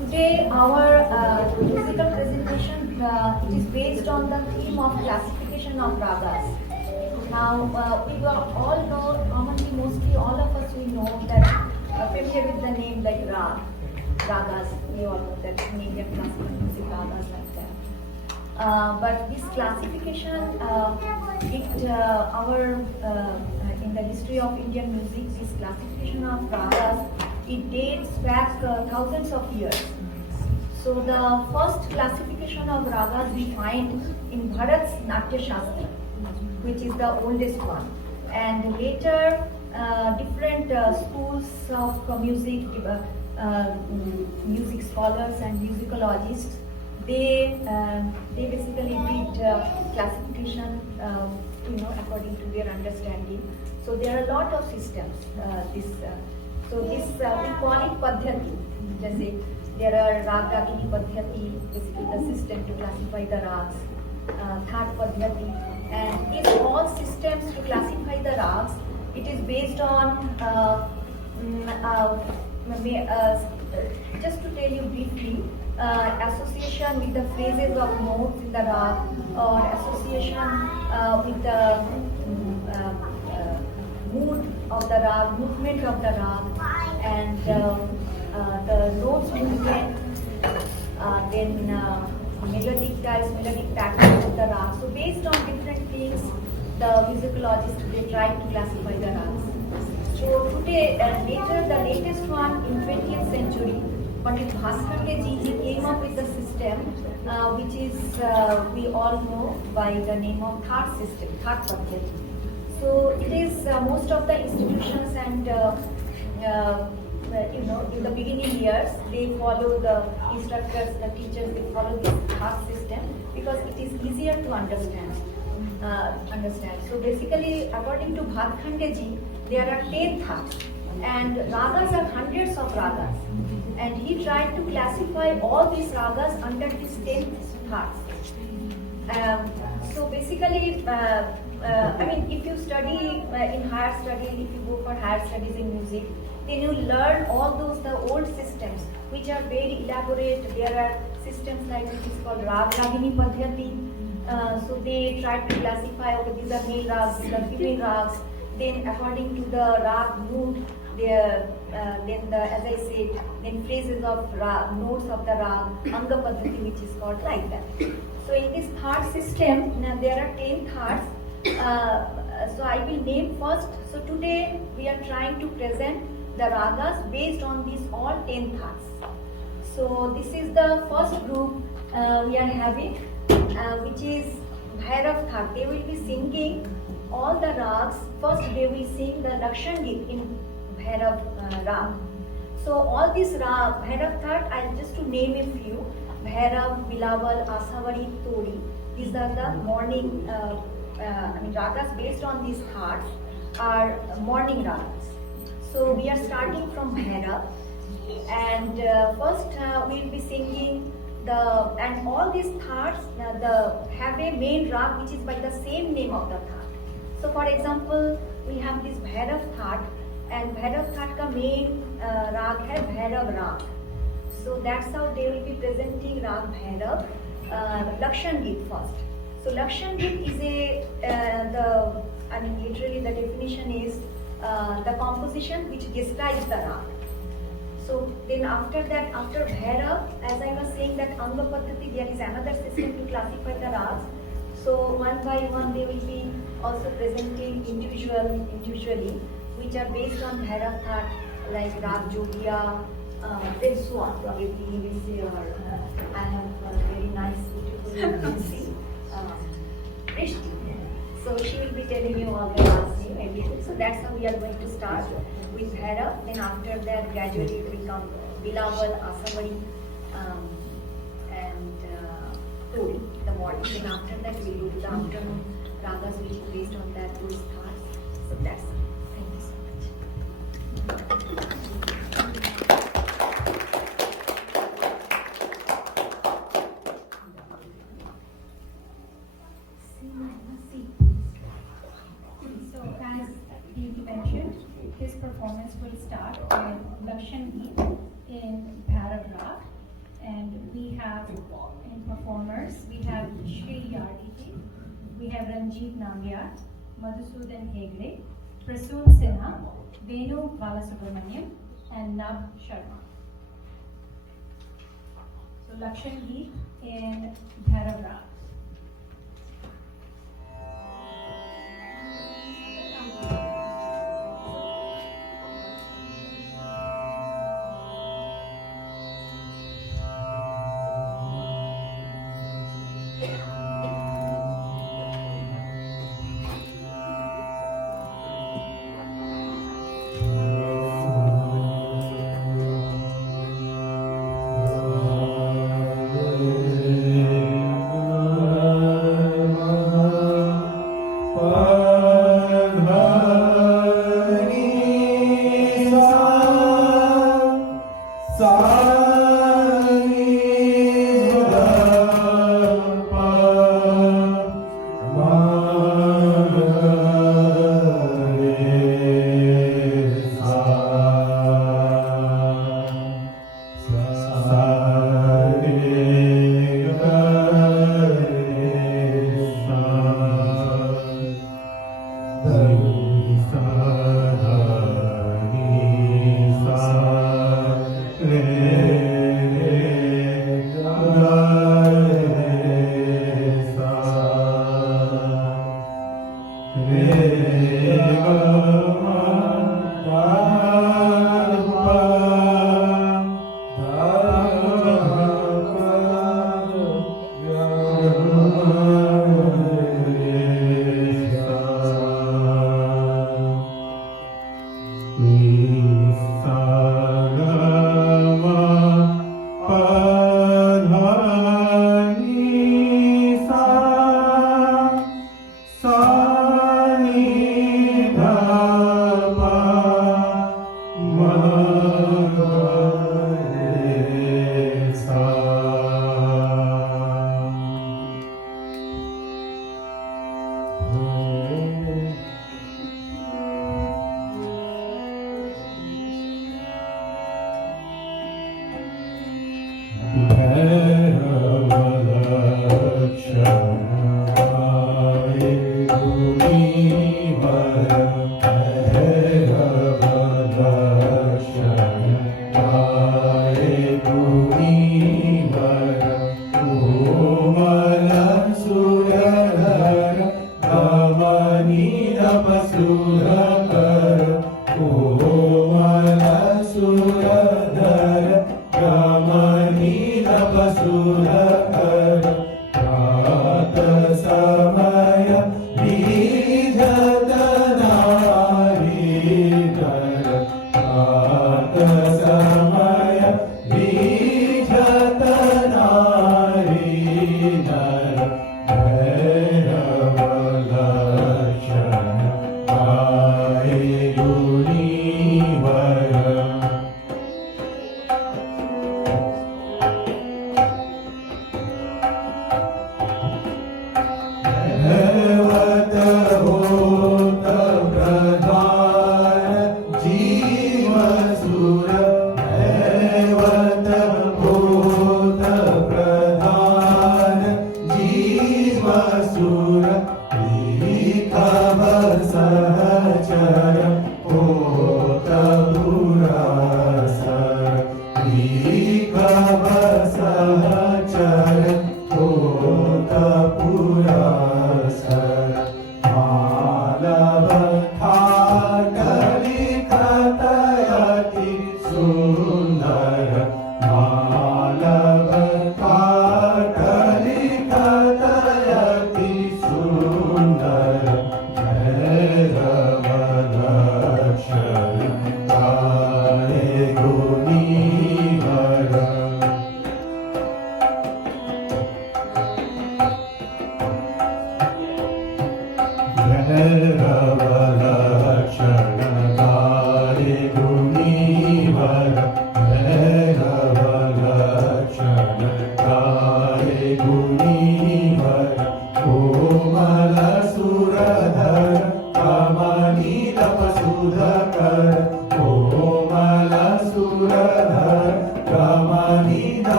Today our musical presentation it is based on the theme of classification of ragas. Now we will all know, commonly mostly all of us we know that familiar with the name like ragas. We all know that in Indian classical music ragas like that. But this classification, in the history of Indian music, this classification of ragas, it dates back thousands of years. So the first classification of ragas we find in Bharat's Natya Shastra, which is the oldest one, and later different schools of music, music scholars and musicologists, they basically did classification, according to their understanding. So there are a lot of systems. We call it Padhyati. There are Rag Ragini Padhyati, basically the system to classify the rags. Third Padhyati, and these all systems to classify the rags, it is based on just to tell you briefly, association with the phrases of notes in the rag, or association with the mood of the rag, movement of the rag, and the notes movement, then melodic types, melodic patterns of the rag. So based on different things, the musicologists they try to classify the rags. So today, later the latest one in 20th century, Pandit Bhaskar ji came up with a system which is we all know by the name of Third system, Third Padhyati. So it is most of the institutions and in the beginning years they follow the instructors, the teachers, they follow this Third system because it is easier to understand. So basically, according to Bhatkhande ji, there are 10 thats, and ragas are hundreds of ragas, and he tried to classify all these ragas under these 10 thats. So basically, if you study in higher study, if you go for higher studies in music, then you learn all the old systems which are very elaborate. There are systems like which is called Rag Ragini Padhyati. So they try to classify, okay, these are male rags, these are female rags. Then according to the rag mood, as I said, then phrases of rag, notes of the rag, Anga Padhati, which is called like that. So in this third system, there are 10 thats. So I will name first. So today we are trying to present the ragas based on these all 10 thats. So this is the first group we are having, which is Bhairav That. They will be singing all the rags. First they will sing the Lakshan Geet in Bhairav Rag. So all these Bhairav That, I'll just to name a few. Bhairav, Bilawal, Asavari, Tori. These are the morning, ragas based on these thats are morning ragas. So we are starting from Bhairav, and first we will be singing and all these thats have a main rag which is by the same name of the that. So for example, we have this Bhairav That, and Bhairav That ka main rag hai Bhairav Rag. So that's how they will be presenting Rag Bhairav. Lakshan Geet first. So Lakshan Geet is literally the definition is the composition which describes the rag. So then after that, after Bhairav, as I was saying that Anga Padhati, there is another system to classify the rags. So one by one they will be also presenting individually, which are based on Bhairav That, like Rag Jogia, then so on. Probably he will say, I have a very nice, beautiful MC, Rishti. So she will be telling you all the last name, everything. So that's how we are going to start with Bhairav. Then after that, gradually it will come Bilawal, Asavari, and Tori, the morning. Then after that, we will do the afternoon ragas, which is based on that those thoughts. So that's it. Thank you so much. So as he mentioned, his performance will start with Lakshan Geet in Bhairav Rag. have in performers, we have Shri Yarditi, we have Ranjit Nambiar, Madhusudan Hegde, Prasoon Sinha, Venu Balasubramaniam, and Nab Sharma. So Lakshan Geet in Bhairav Rag.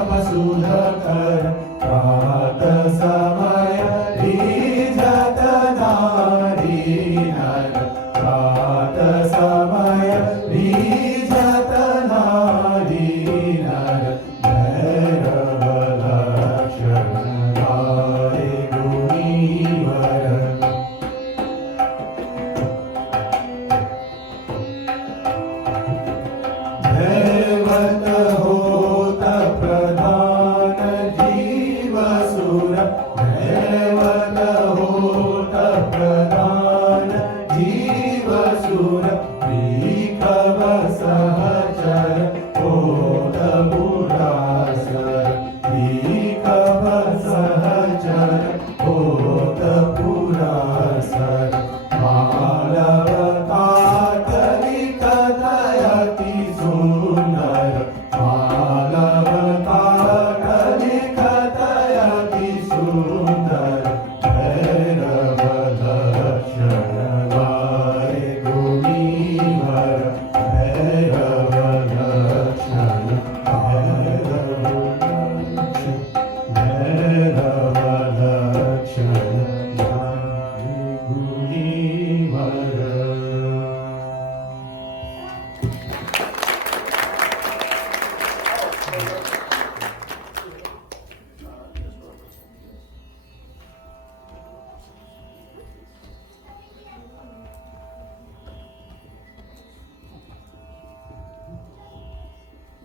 सुधकर प्रात समय रिझत नारी नर प्रात समय रिझत नारी नर भैरव लक्षण गाये गुणीवर दैवत होत प्रधान जीव सुर दैवत होत प्रधान जीव सुर प्रीकव सहचर होत पुरासर प्रीकव सहचर होत पुरासर मालवता कलिकतयति सुंदर मालवता कलिकतयति सुंदर भैरव लक्षण गाये गुणीवर भैरव लक्षण भैरव लक्षण गाये गुणीवर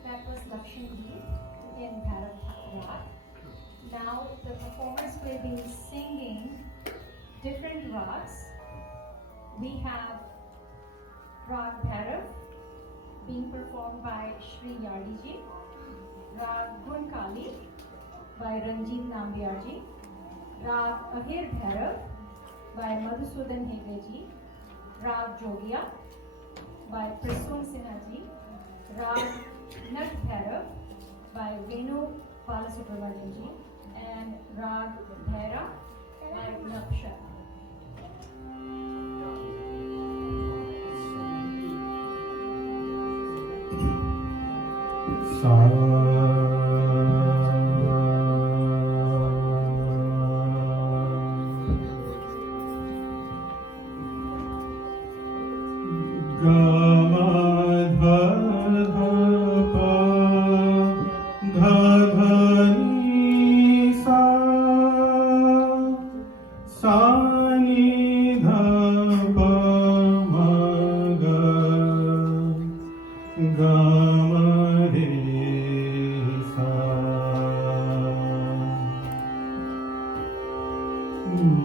That was Lakshmi in Bharat Rag. Now the performers will be singing different rags. We have Rag Bhairav being performed by Shri Yardi ji, Rag Gunkali by Ranjit Nambiar ji, Rag Ahir Bhairav by Madhusudan Hegde ji, Rag Jogia by Prasoon Sinha ji, Rag Nat Bhairav by Venu Balasubramanian ji, and Rag Bhaira by Naksha.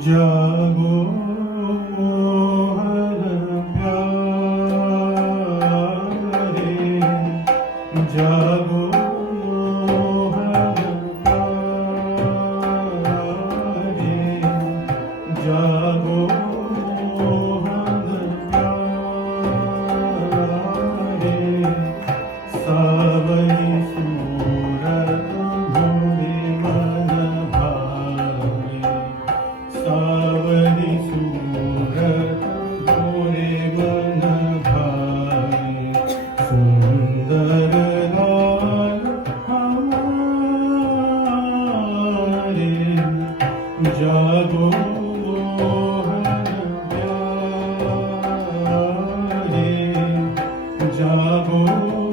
जागो मोहन प्यारे जागो मोहन प्यारे जागो मोहन प्यारे सावरी सूरत मोरे मन भावे सावरी सूरत मोरे मन भावे सुंदर लाल हमारे जागो मोहन प्यारे जागो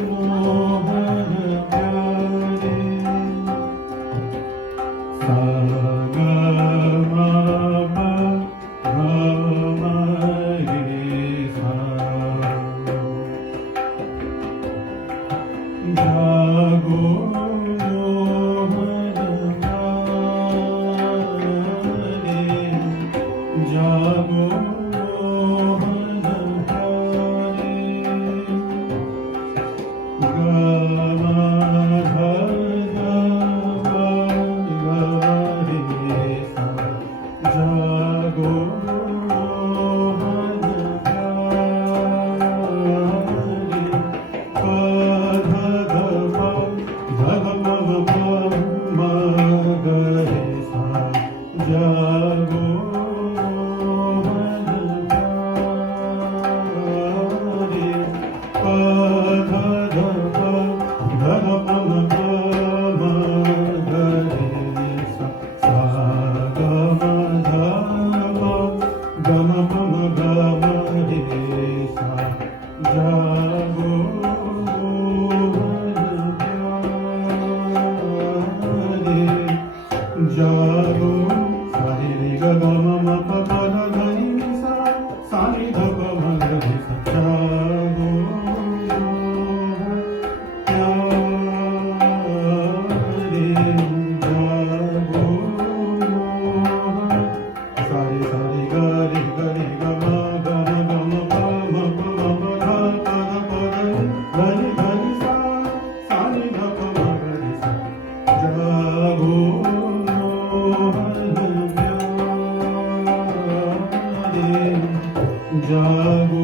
मोहन प्यारे जागो मोहन प्यारे जागो मोहन प्यारे गावा जागो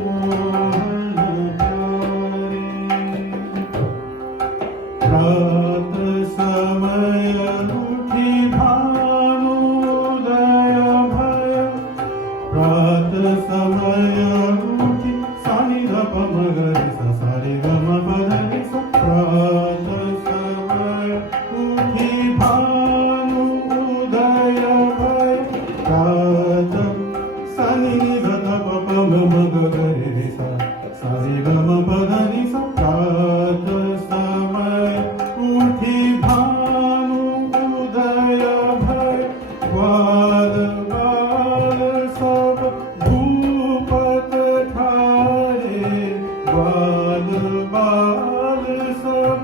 मोहन प्यारे रात समय उठी भानुदय भय रात समय उठी सानी धप मगरि सा सारे गम पधनि सा रात समय उठी भानुदय भय रात सानी धप पम मगरि सा सारे गम पधनि सा रात समय उठी भानु उदय भय ग्वाल बाल सब भूपत ठारे ग्वाल बाल सब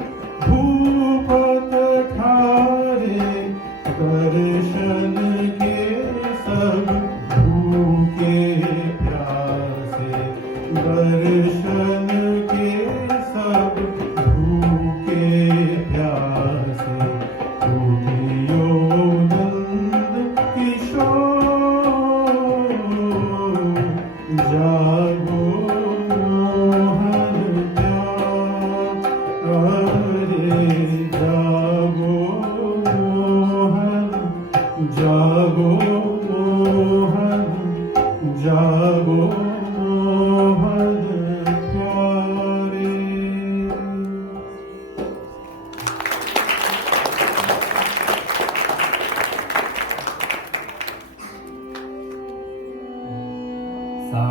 भूपत ठारे दर्शन के सब भूखे प्यासे दर्शन के सब भूखे प्यासे उठियो नंद किशोर जागो मोहन प्यारे जागो मोहन जागो मोहन जागो मोहन प्यारे सा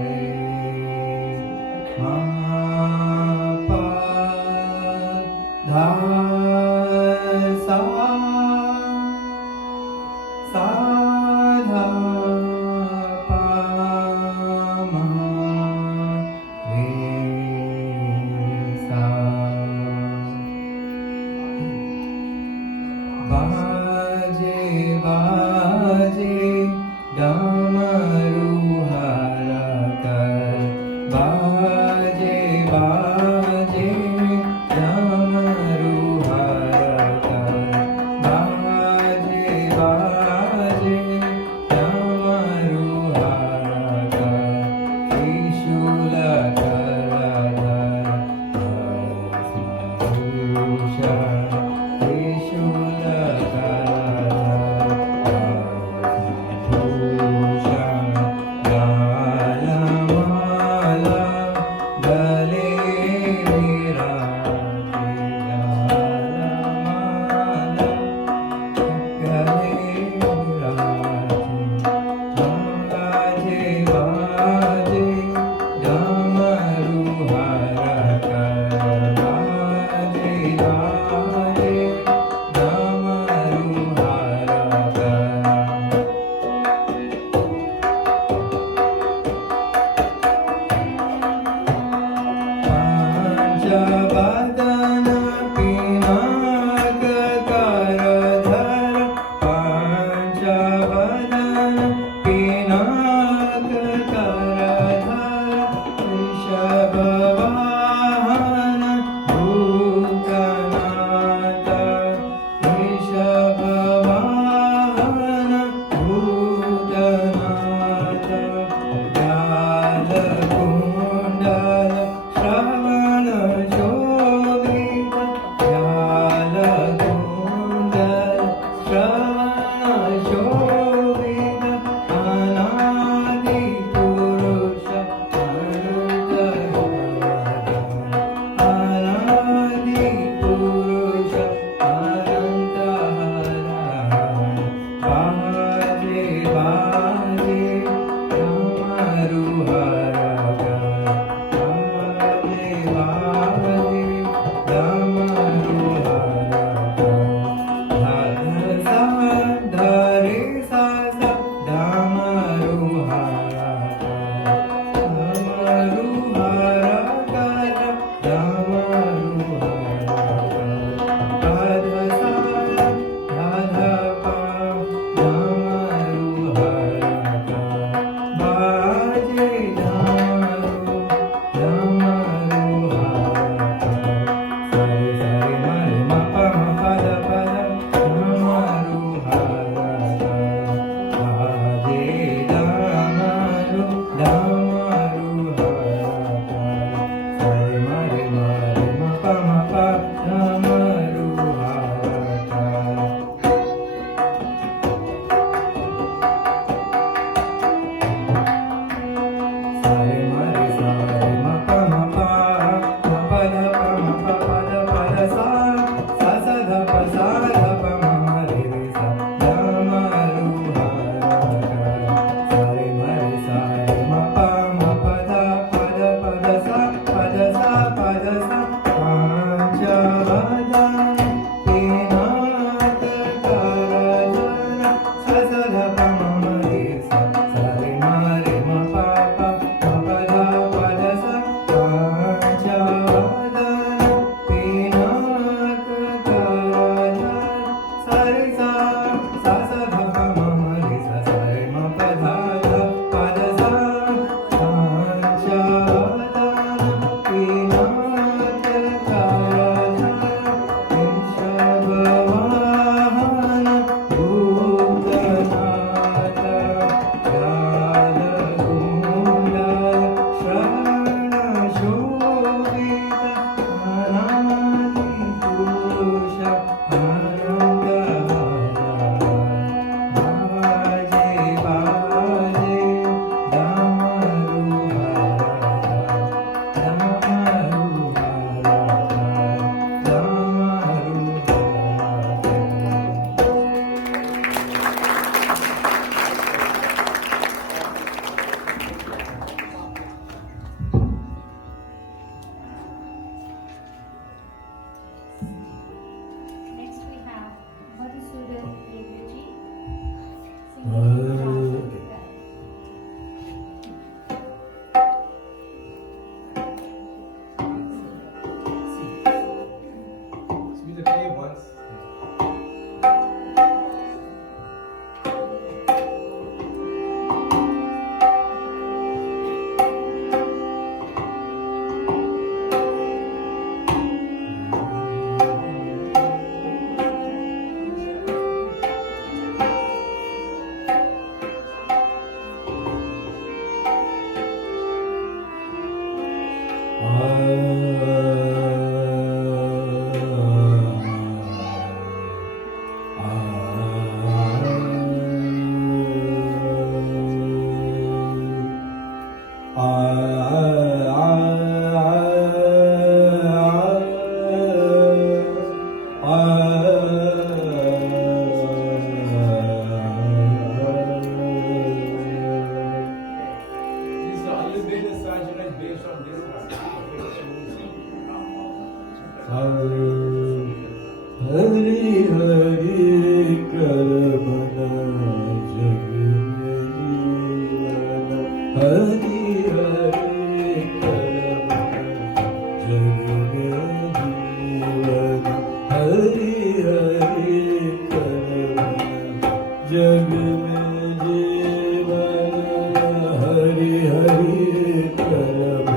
रे मा पा धा सा सा धा पा मा रे सा बाजे बाजे डमरू हरकर बाजे बाजे डमरू हरकर बाजे बाजे डमरू हरकर त्रिशूल करधर भस्मभूषण त्रिशूल करधर भस्मभूषण गालमाला गले विराजे गालमाला गले विराजे बाजे बाजे डमरू हरकर बाजे बाजे the play once. This Ayurveda surgery is based on this Hari Hari Karamana Jagamana Hari Hari Karamana Jagamana Hari Hari Karamana Jagamana Hari Hari Karamana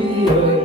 Hare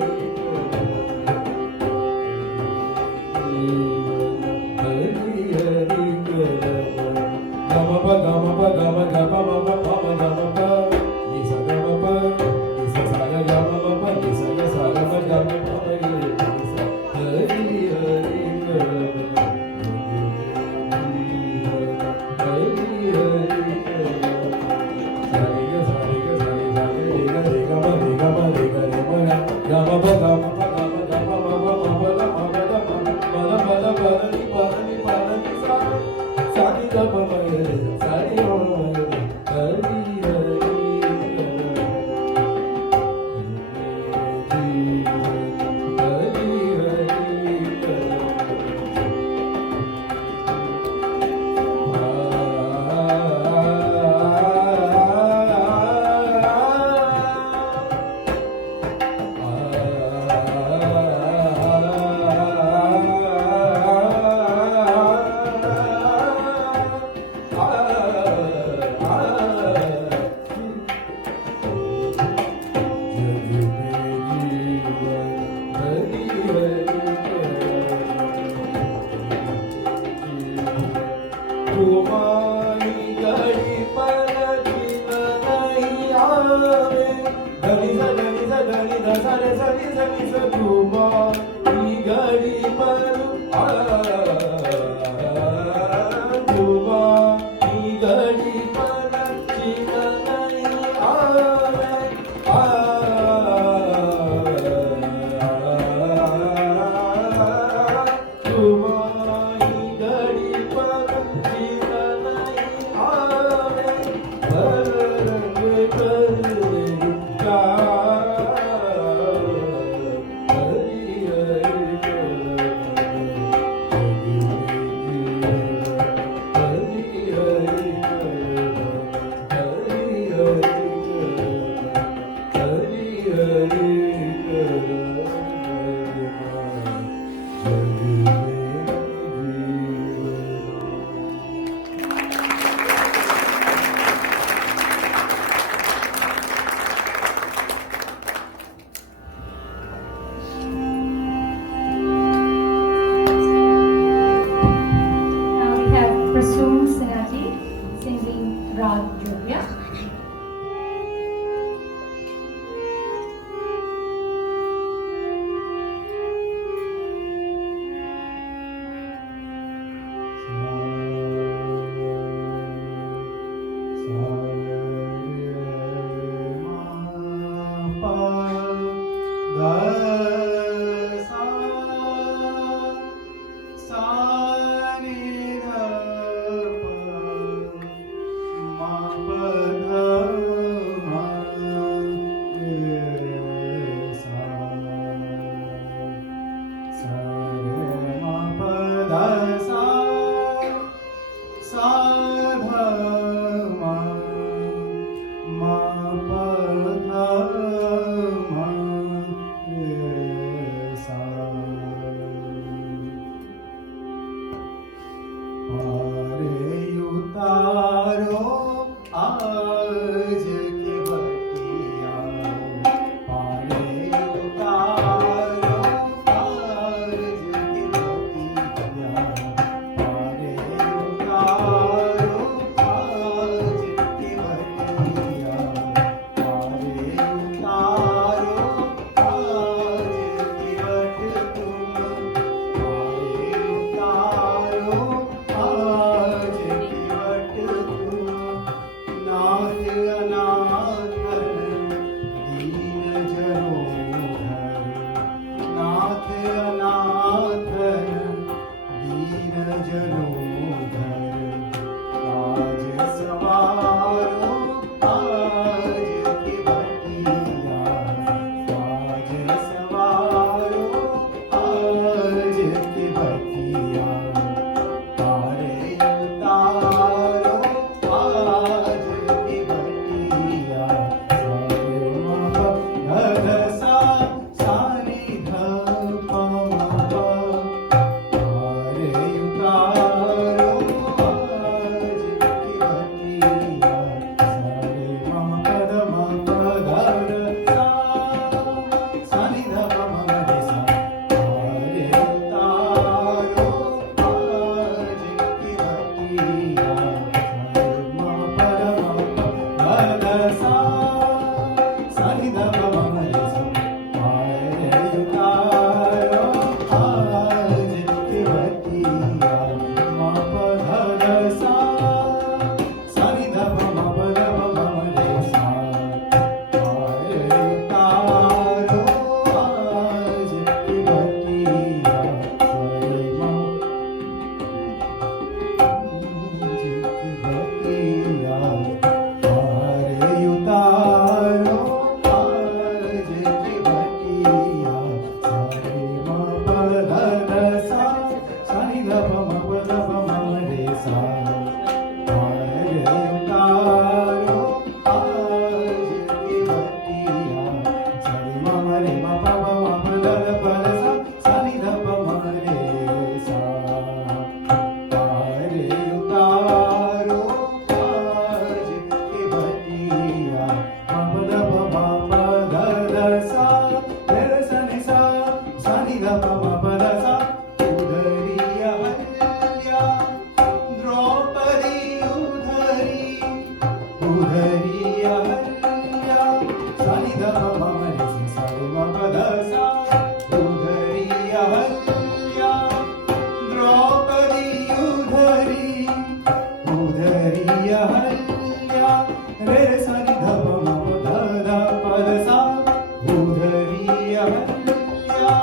उधरी Ahalya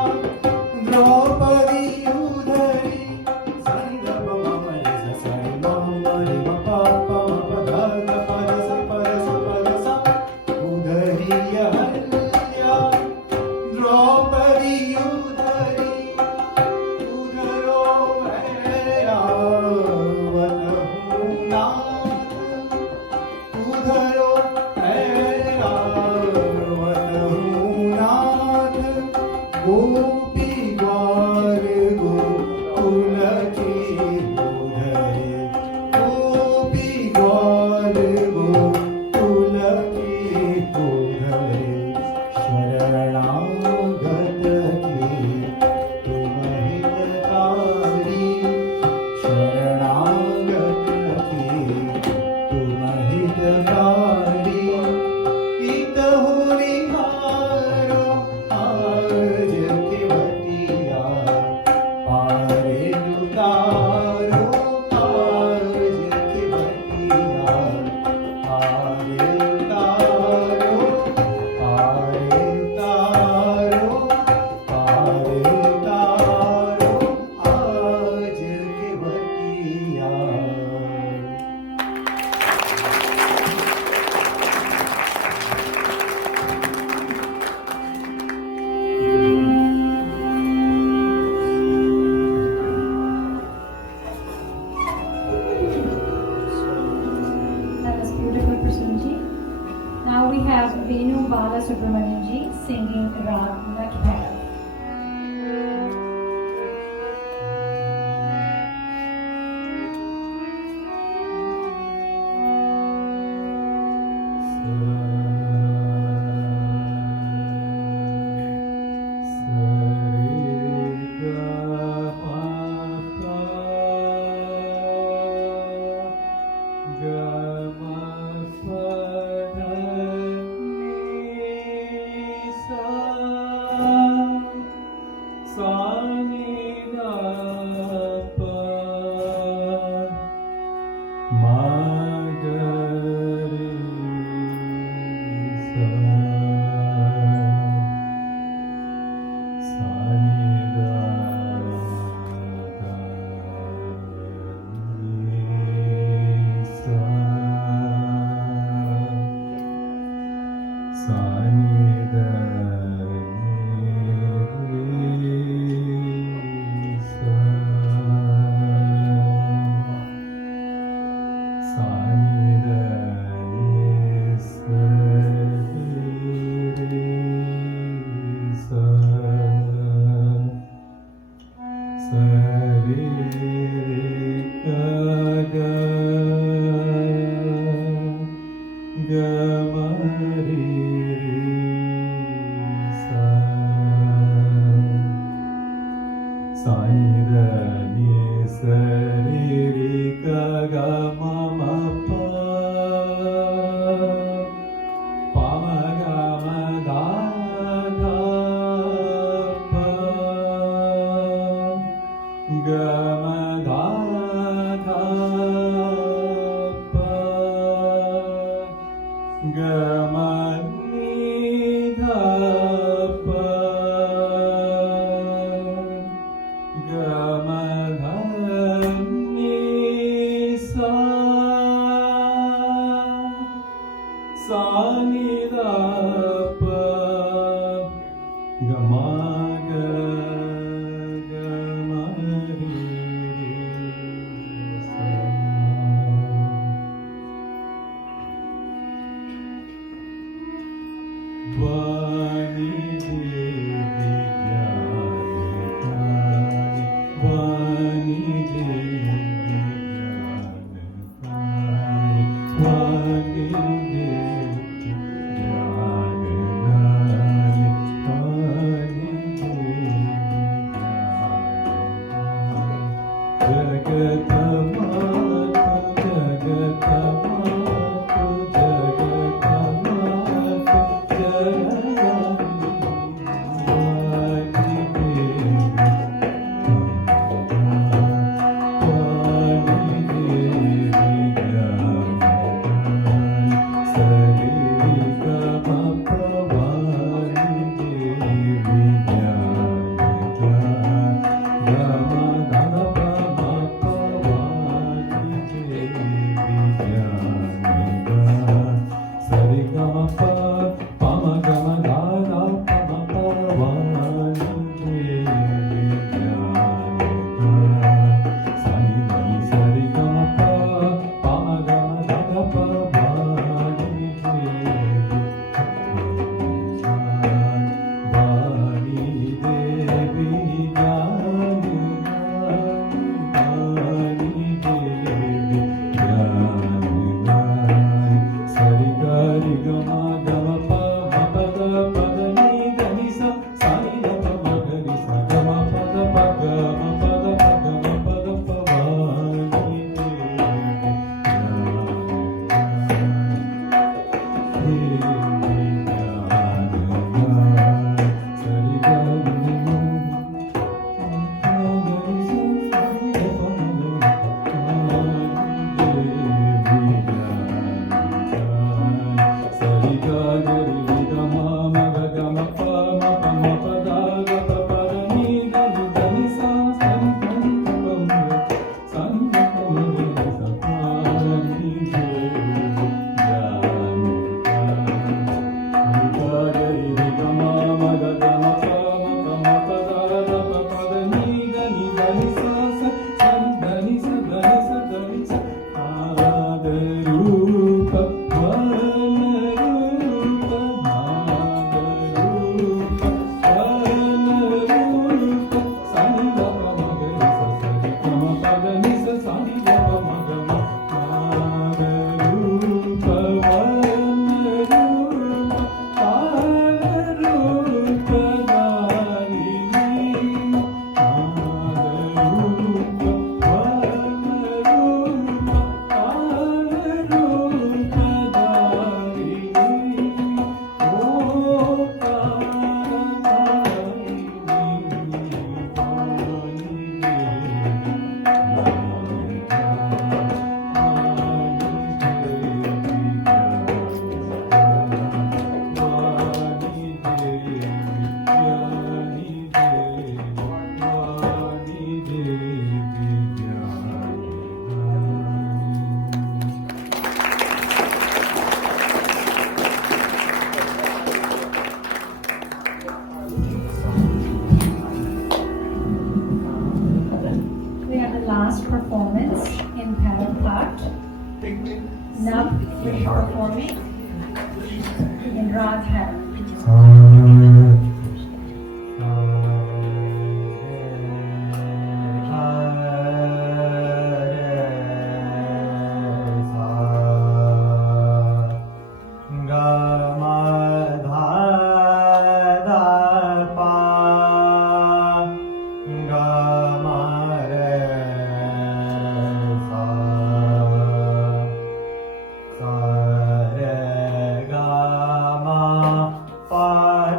Draupadi उधरी Sai ग प म म रे सा साई म म रे म प प म प ध ध प ध स प ध स प ध सा उधरी अहल्या द्रौपदी उधरी उधरो ऐरावत नाथ उधरो ऐरावत नाथ गोपी ग्वाल गोकुल की उधरे गोपी ग्वाल गोकुल की उधरे शरणागत की तुम हितकारी शरणागत की तुम हितकारी हितहु निहारो आज के बतिया पारे उतारो आज के बतिया पारे उतारो पारे उतारो पारे उतारो आज के बतिया That was beautiful, Prasunji. Now we have Venu Bala Subramanian ji singing Rag Lakbhairav. Now we're performing in Radha. Pa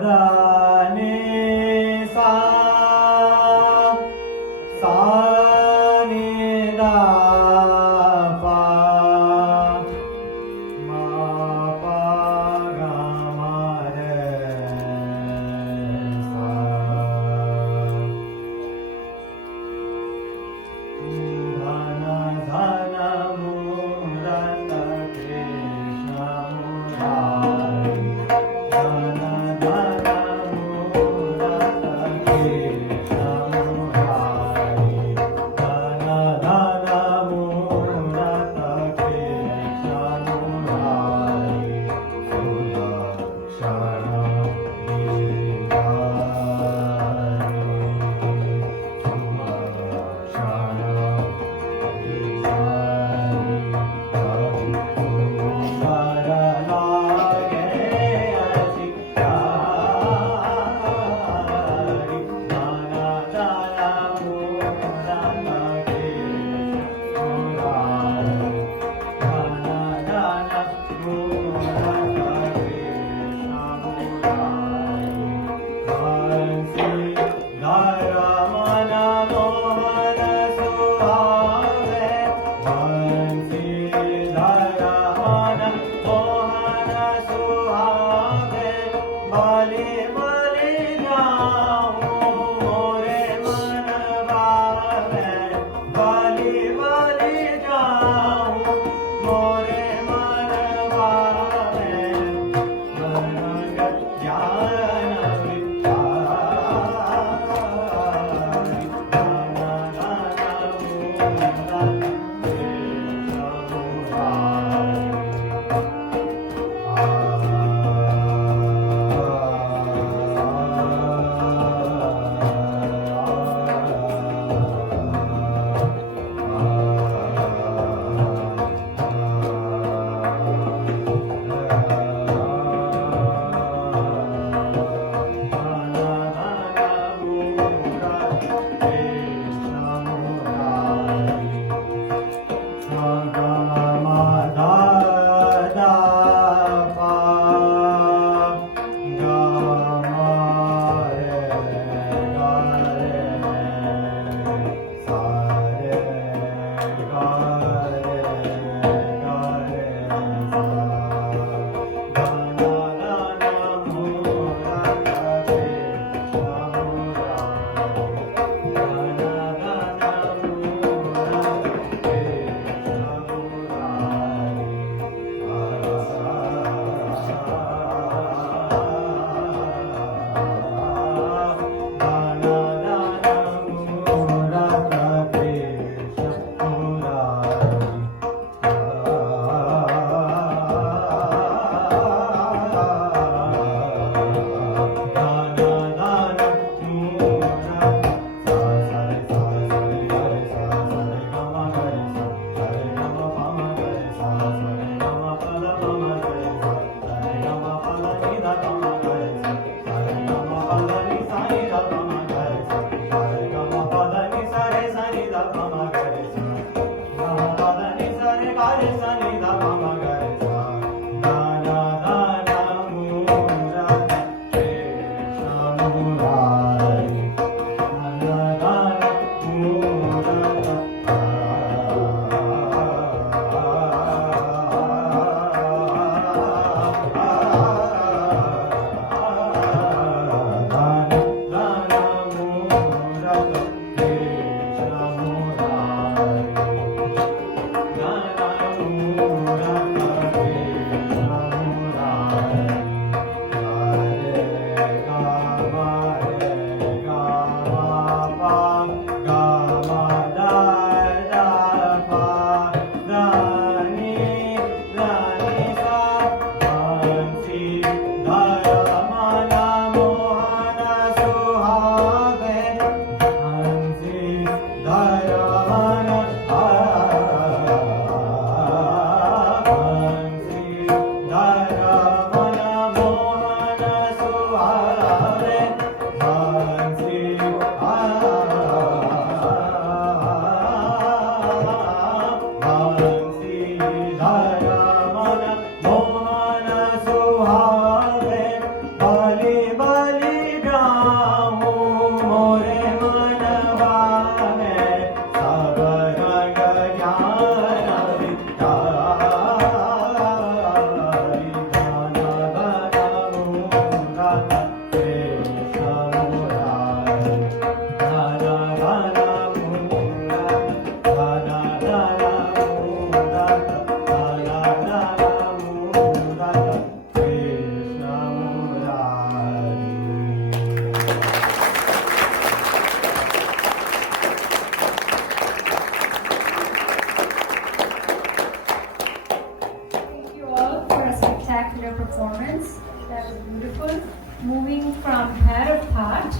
Beautiful. Moving from Bhairav part,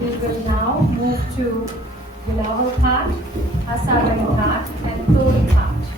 we will now move to Bilawal part, Asaran part, and Todi part.